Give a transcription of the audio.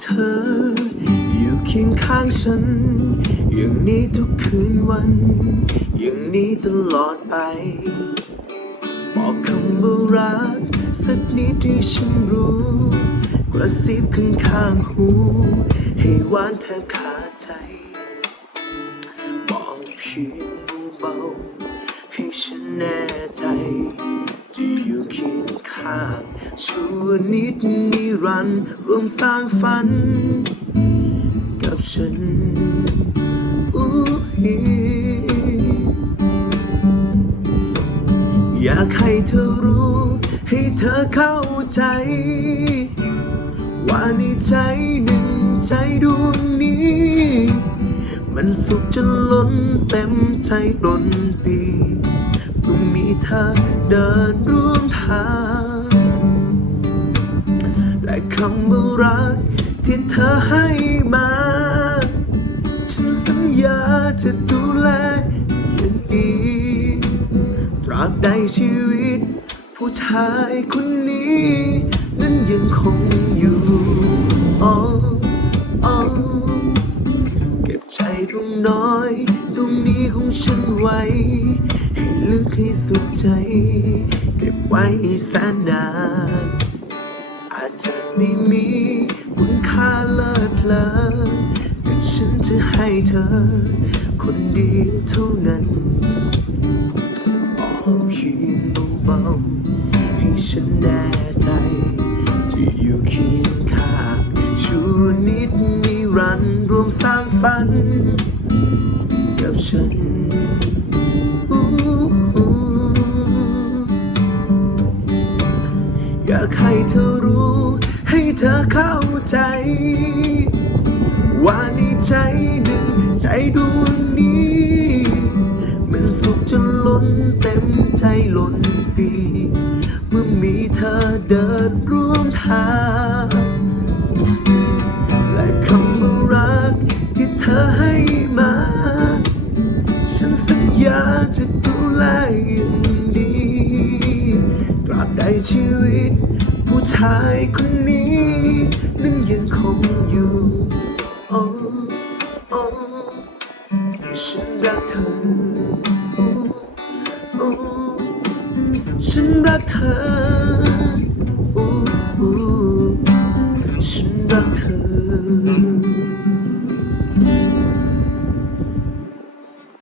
เธอ อยู่เคียงข้างฉัน อย่างนี้ทุกคืนวัน อย่างนี้ตลอดไป บอกคำว่ารัก สักนิดที่ฉันรู้ กระซิบข้างข้างหู ให้หวานแทบขาดใจ บอกเพียงเบาๆให้ฉันแน่ใจ จะอยู่เคียงข้างชั่ว นิดนิรันดร์ร่วมสร้างฝัน กับฉันอู้ฮีอยากให้เธอรู้ ให้เธอเข้าใจ ว่าในใจหนึ่งใจดวงนี้ มันสุขจนล้นเต็มใจล้นปีเพิ่งมีเธอเดินร่วมทาง และคำว่ารักที่เธอให้มา ฉันสัญญาจะดูแลอย่างดีตราบใดชีวิต ผู้ชายคนนี้ นั้นยังคงอยู่อ๋ออ๋อเก็บใจดวงน้อยดวงนี้ของฉันไว้ ให้ลึกให้สุดใจ เก็บไว้แสนนาน จะไม่มีคุณค่าเลิศเลอแต่ฉันจะให้เธอ คนเดียวเท่านั้นบอกเพียงเบาๆให้ฉันแน่ใจที่อยู่เคียงข้างชั่วนิดนิรันดร์รวมสร้างฝัน กับฉันากให้เธอรู้ ให้เธอเข้าใจ ว่าในใจหนึ่งใจดวงนี้ มันสุขจนล้นเต็มใจล้นปี เมื่อมีเธอเดินร่วมทาง และคำว่ารักที่เธอให้มา ฉันสัญญาจะดูแลอย่างดี ตราบใดชีวิตู้ชายคนนี้นั้นยังคงอยู่โอ้โฉันรักเธอโอ้โฉันรักเธอโอ้โอ้ฉันรักเธอ